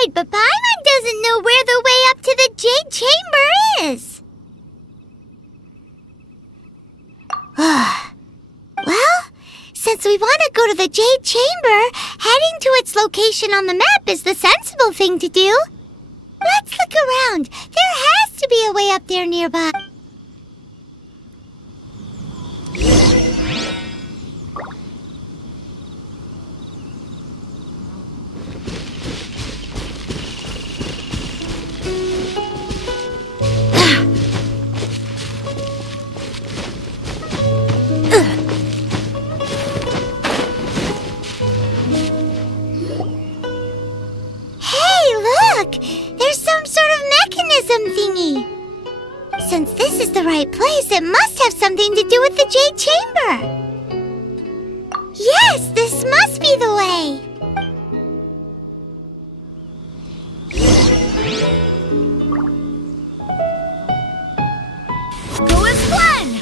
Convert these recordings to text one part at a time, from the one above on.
right, but Paimon doesn't know where the way up to the Jade Chamber is. Well, since we want to go to the Jade Chamber, heading to its location on the map is the sensible thing to do. Let's look around. There has to be a way up there nearby. Since this is the right place, it must have something to do with the Jade Chamber. Yes, this must be the way. Go as one!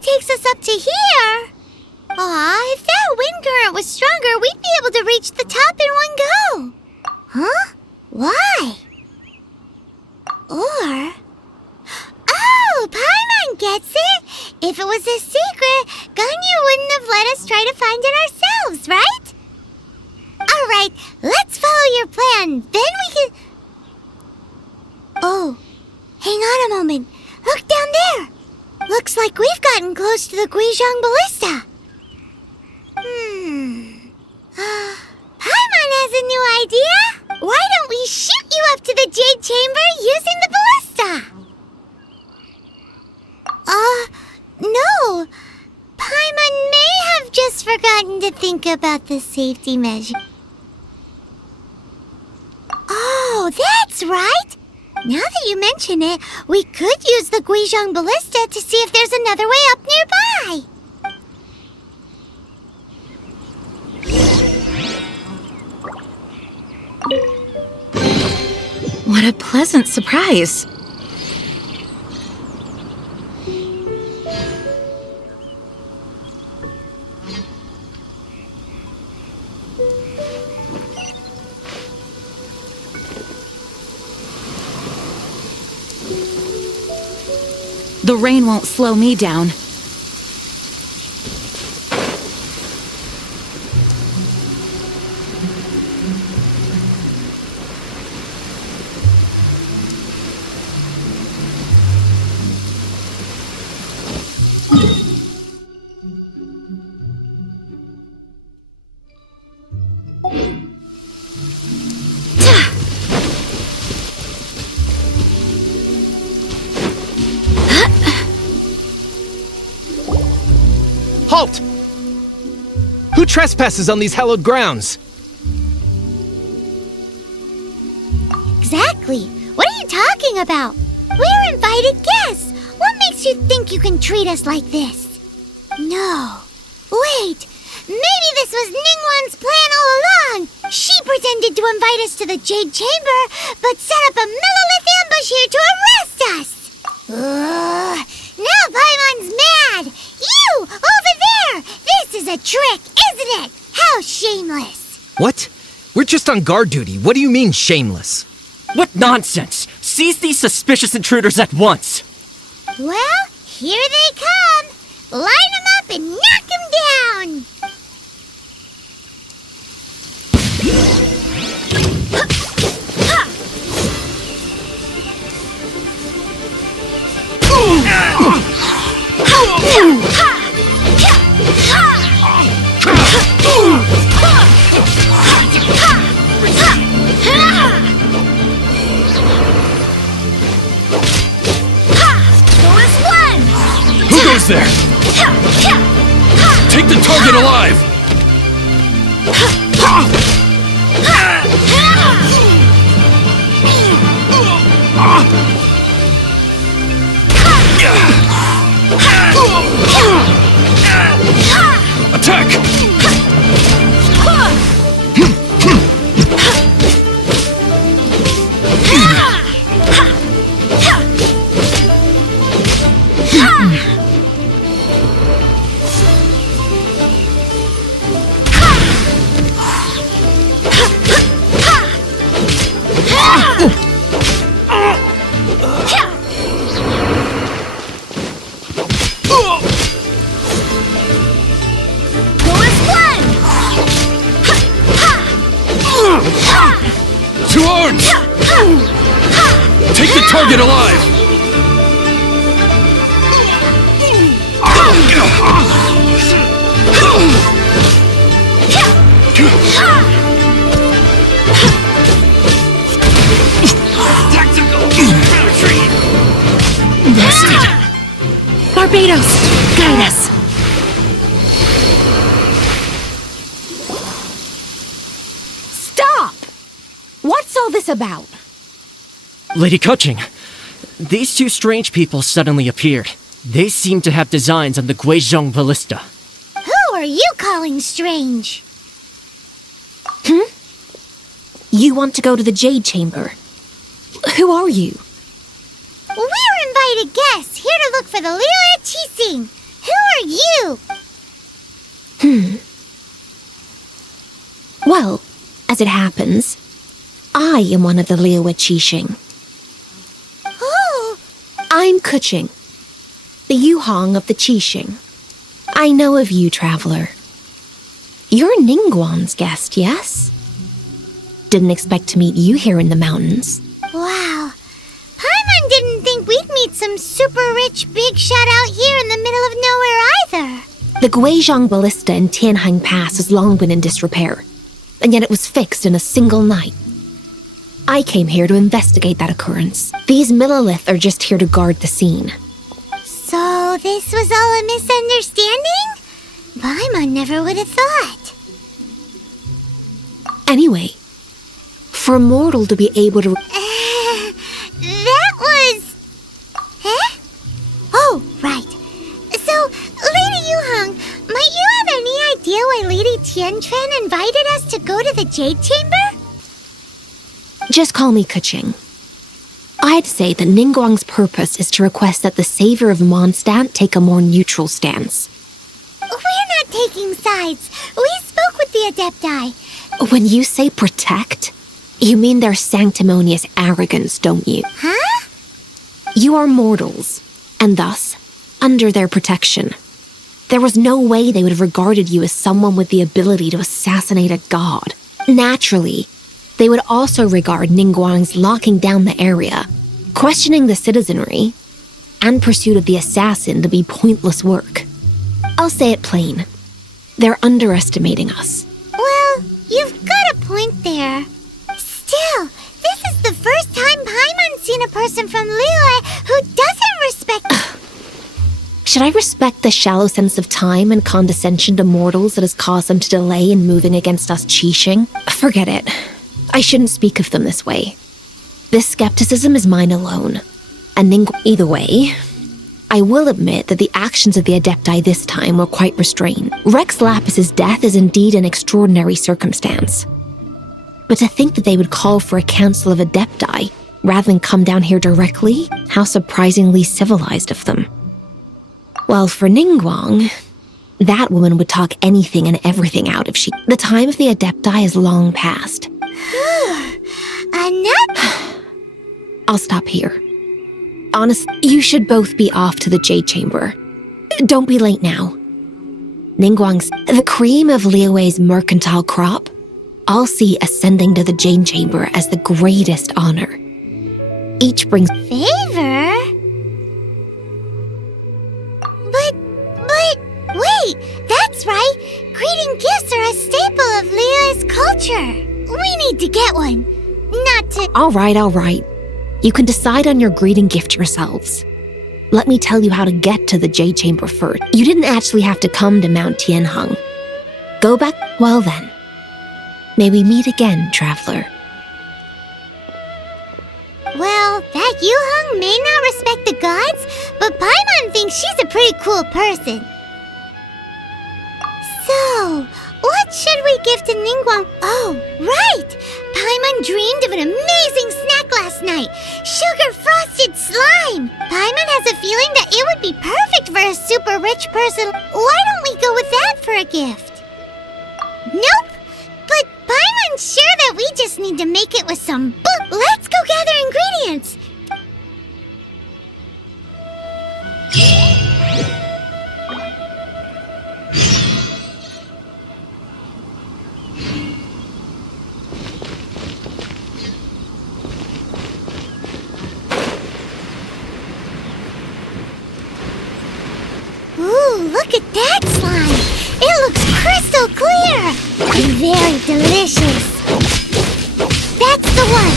Takes us up to here. Aw, if that wind current was stronger, we'd be able to reach the top in one go. Huh? Why? Or... Oh, Paimon gets it! If it was a secret, Ganyu wouldn't have let us try to find it ourselves, right? Alright, let's follow your plan. Then we can... Oh, hang on a moment. Look down there. Looks like we've gotten close to the Keqing ballista. Paimon has a new idea. Why don't we shoot you up to the Jade Chamber using the ballista? No. Paimon may have just forgotten to think about the safety measure. Oh, that's right. Now that you mention it, we could use the Keqing ballista to see if there's another way up nearby. What a pleasant surprise. The rain won't slow me down. Halt! Who trespasses on these hallowed grounds? Exactly. What are you talking about? We're invited guests. What makes you think you can treat us like this? No. Wait. Maybe this was Ningguang's plan all along. She pretended to invite us to the Jade Chamber, but set up a millilith ambush here to arrest us. Now Paimon's mad. You, over there! This is a trick, isn't it? How shameless! What? We're just on guard duty. What do you mean, shameless? What nonsense! Seize these suspicious intruders at once! Well, here they come! Line them up and knock them down! Go as one! Who's there? Take the target alive! Attack! Two arms! Take the target alive! Tactical retreat! Busted! Barbados, guide us. Stop! What's all this about? Lady Keqing, these two strange people suddenly appeared. They seem to have designs on the Keqing ballista. Who are you calling strange? You want to go to the Jade Chamber. Who are you? We're invited guests here to look for the Liyue Keqing. Who are you? Well, as it happens, I am one of the Liyue Keqing. Who? I'm Keqing, the Yuhong of the Keqing. I know of you, traveler. You're Ningguang's guest, yes? Didn't expect to meet you here in the mountains. Wow. Paimon didn't think we'd meet some super rich big shot out here in the middle of nowhere either. The Keqing ballista in Tianhang Pass has long been in disrepair, and yet it was fixed in a single night. I came here to investigate that occurrence. These Millilith are just here to guard the scene. So this was all a misunderstanding? Paimon never would have thought. Anyway, for a mortal to be able to... That was... Huh? Oh, right. So, Lady Yuhong, might you have any idea why Lady Tianquan invited us to go to the Jade Chamber? Just call me Keqing. I'd say that Ningguang's purpose is to request that the savior of Mondstadt take a more neutral stance. We're not taking sides. We spoke with the Adepti. When you say protect, you mean their sanctimonious arrogance, don't you? Huh? You are mortals, and thus, under their protection. There was no way they would have regarded you as someone with the ability to assassinate a god. Naturally, they would also regard Ningguang's locking down the area, questioning the citizenry, and pursuit of the assassin to be pointless work. I'll say it plain. They're underestimating us. Well, you've got a point there. Still, this is the first time Paimon's seen a person from Liyue who doesn't respect... Should I respect the shallow sense of time and condescension to mortals that has caused them to delay in moving against us Keqing? Forget it. I shouldn't speak of them this way. This skepticism is mine alone. And either way, I will admit that the actions of the Adepti this time were quite restrained. Rex Lapis's death is indeed an extraordinary circumstance. But to think that they would call for a council of Adepti rather than come down here directly, how surprisingly civilized of them. Well, for Ningguang, that woman would talk anything and everything out if she... The time of the Adepti is long past. I'll stop here. Honestly, you should both be off to the Jade Chamber. Don't be late now. Ningguang's the cream of Liyue's mercantile crop. I'll see ascending to the Jade Chamber as the greatest honor. Each brings Favor? But, wait, that's right. Greeting gifts are a staple of Liyue's culture. We need to get one. Not to... All right. You can decide on your greeting gift yourselves. let me tell you how to get to the Jade Chamber first. You didn't actually have to come to Mount Tianheng. Go back. Well then. May we meet again, traveler. Well, that Yuheng may not respect the gods, but Paimon thinks she's a pretty cool person. So, what should we give to Ningguang? Oh, right! Paimon dreamed of an amazing snack last night. Sugar-frosted slime! Paimon has a feeling that it would be perfect for a super rich person. Why don't we go with that for a gift? Nope! But Paimon's sure that we just need to make it with some Let's go gather ingredients! Ooh, look at that slime! It looks crystal clear! And very delicious! That's the one!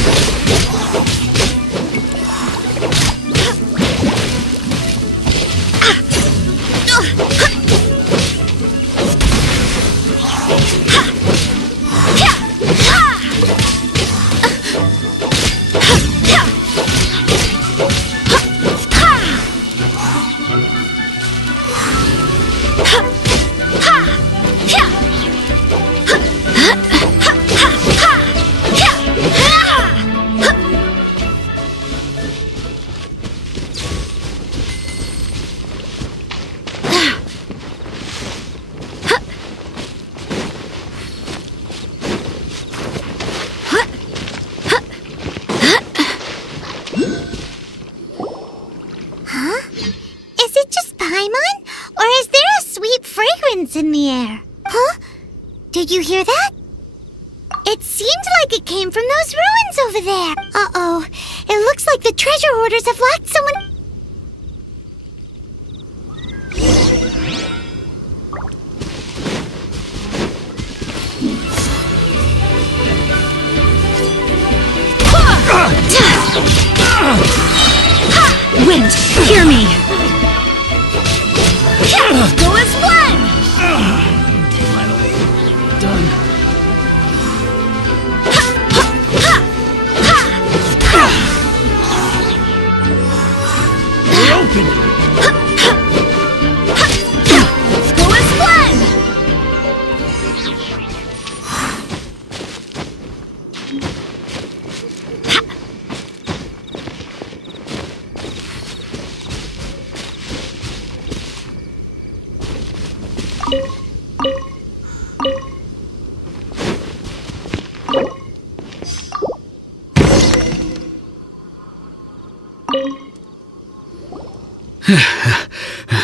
In the air. Huh? Did you hear that? It seemed like it came from those ruins over there. Uh-oh. It looks like the treasure hoarders have locked someone... Wind, hear me! Go as one! Done. We're open! Go as one!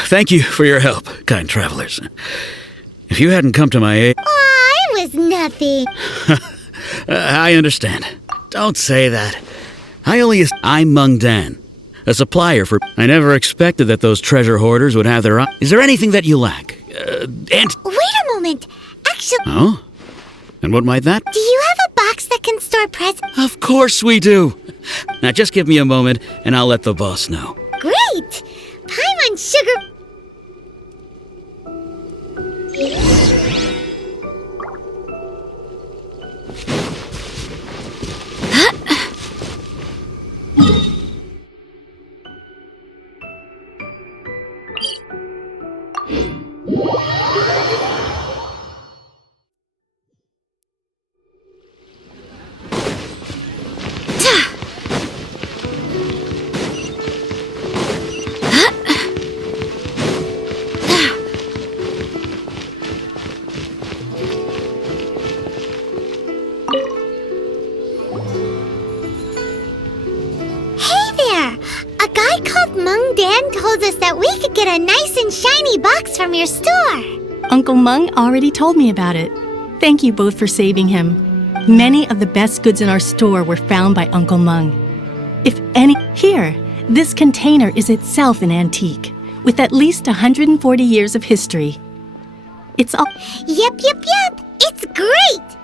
Thank you for your help, kind travelers. If you hadn't come to my aid... Aw, it was nothing. I understand. Don't say that. I'm Meng Dan, a supplier for... I never expected that those treasure hoarders would have their... Is there anything that you lack? Wait a moment. Actually... Oh? And what might that... Do you have a box that can store presents? Of course we do! Now just give me a moment, and I'll let the boss know. Great! Paimon sugar... Meng Dan told us that we could get a nice and shiny box from your store. Uncle Meng already told me about it. Thank you both for saving him. Many of the best goods in our store were found by Uncle Meng. Here, this container is itself an antique, with at least 140 years of history. It's all... Yep. It's great!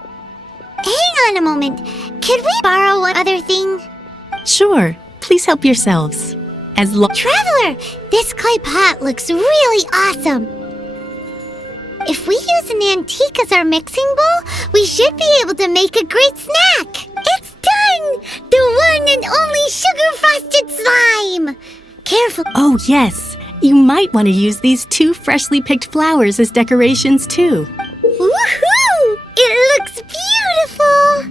Hang on a moment. Could we borrow one other thing? Sure, please help yourselves. as long. Traveler, this clay pot looks really awesome. If we use an antique as our mixing bowl, we should be able to make a great snack. It's done! The one and only sugar-frosted slime! Careful. Oh, yes. You might want to use these 2 freshly picked flowers as decorations, too. Woohoo! It looks beautiful!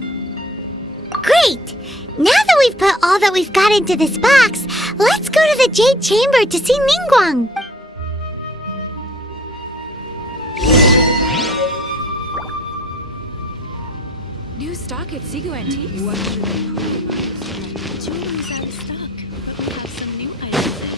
Great! Now that we've put all that we've got into this box, let's go to the Jade Chamber to see Ningguang. New stock at Sigo Antiques. Jewelry's out of stock, but we have some new items in.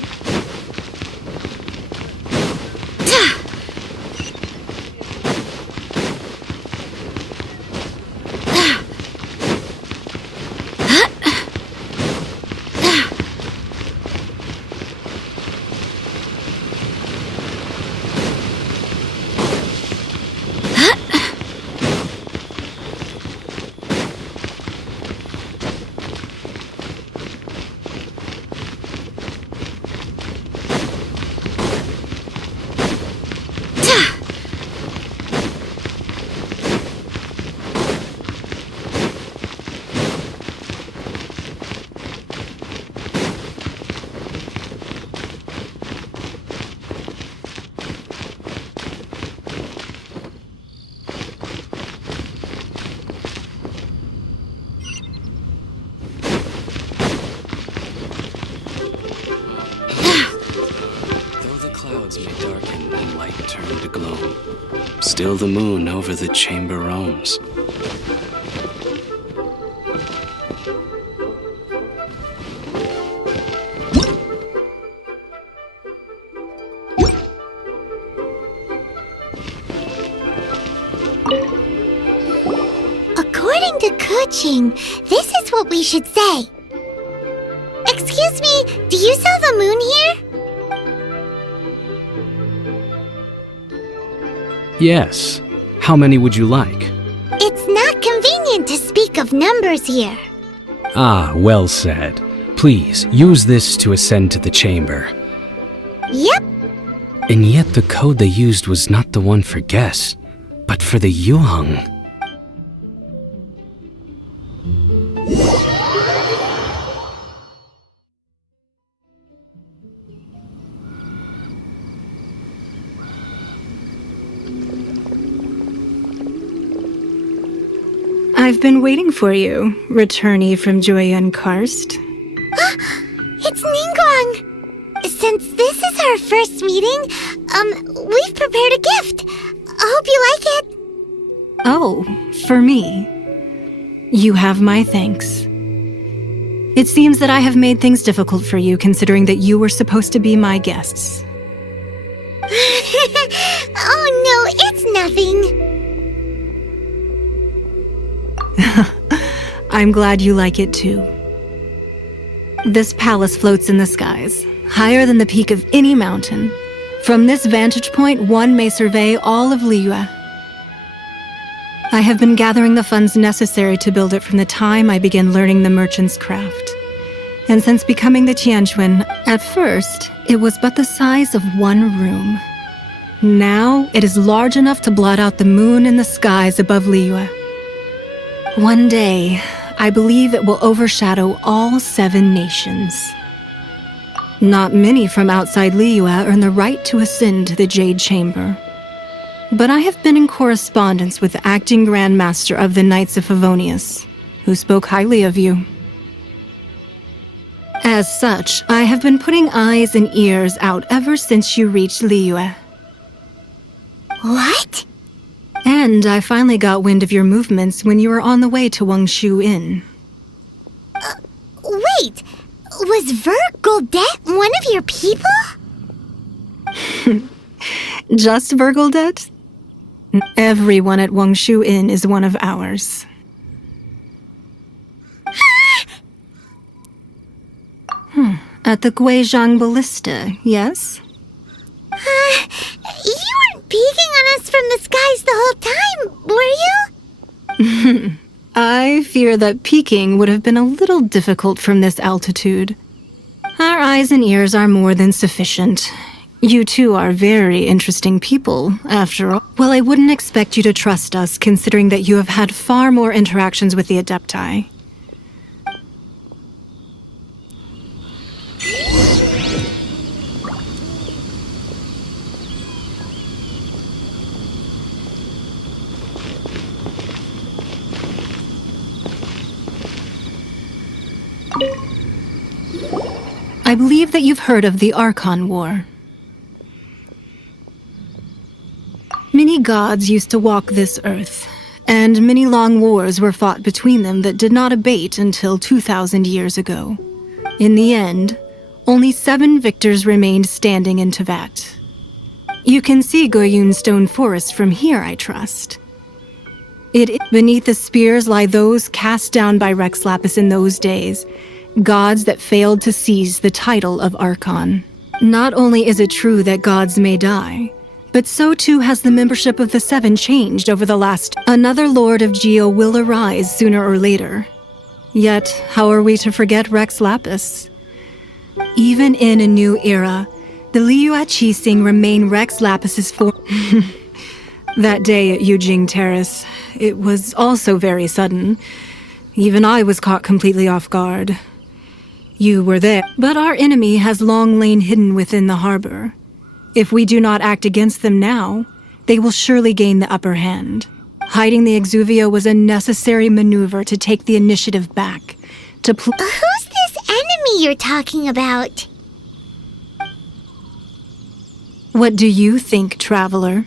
May darken and light turn to gloam. Still the moon over the chamber roams. According to Keqing, this is what we should say. Excuse me, do you sell the moon here? Yes. How many would you like? It's not convenient to speak of numbers here. Ah, well said. Please, use this to ascend to the chamber. Yep. And yet the code they used was not the one for guests, but for the Yuheng. I've been waiting for you, returnee from Jueyun Karst. It's Ningguang. Since this is our first meeting, we've prepared a gift. I hope you like it. Oh, for me. You have my thanks. It seems that I have made things difficult for you, considering that you were supposed to be my guests. Oh no, it's nothing. I'm glad you like it too. This palace floats in the skies, higher than the peak of any mountain. From this vantage point, one may survey all of Liyue. I have been gathering the funds necessary to build it from the time I began learning the merchant's craft. And since becoming the Tianquan, at first, it was but the size of one room. Now, it is large enough to blot out the moon in the skies above Liyue. One day, I believe it will overshadow all 7 nations. Not many from outside Liyue earn the right to ascend to the Jade Chamber. But I have been in correspondence with the acting Grand Master of the Knights of Favonius, who spoke highly of you. As such, I have been putting eyes and ears out ever since you reached Liyue. What? And I finally got wind of your movements when you were on the way to Wangshu Inn. Wait, was Vergoldet one of your people? Just Vergoldet? Everyone at Wangshu Inn is one of ours. At the Guizhang Ballista, yes? You weren't peeking on us from the skies the whole time, were you? I fear that peeking would have been a little difficult from this altitude. Our eyes and ears are more than sufficient. You two are very interesting people, after all. Well, I wouldn't expect you to trust us, considering that you have had far more interactions with the Adepti. I believe that you've heard of the Archon War. Many gods used to walk this earth, and many long wars were fought between them that did not abate until 2,000 years ago. In the end, only 7 victors remained standing in Tevat. You can see Goyun Stone Forest from here, I trust. Beneath the spears lie those cast down by Rex Lapis in those days, gods that failed to seize the title of Archon. Not only is it true that gods may die, but so too has the membership of the 7 changed over the last. Another Lord of Geo will arise sooner or later. Yet, how are we to forget Rex Lapis? Even in a new era, the Liyue Keqing remain Rex Lapis's That day at Yujing Terrace, it was also very sudden. Even I was caught completely off guard. You were there, but our enemy has long lain hidden within the harbor. If we do not act against them now, they will surely gain the upper hand. Hiding the Exuvio was a necessary maneuver to take the initiative back. Who's this enemy you're talking about? What do you think, traveler?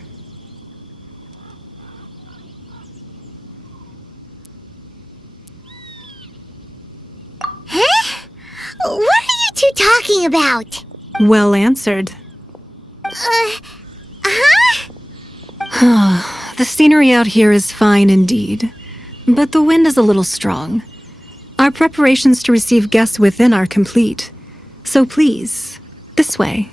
Huh? What are you two talking about? Well answered. The scenery out here is fine indeed, but the wind is a little strong. Our preparations to receive guests within are complete, so please, this way.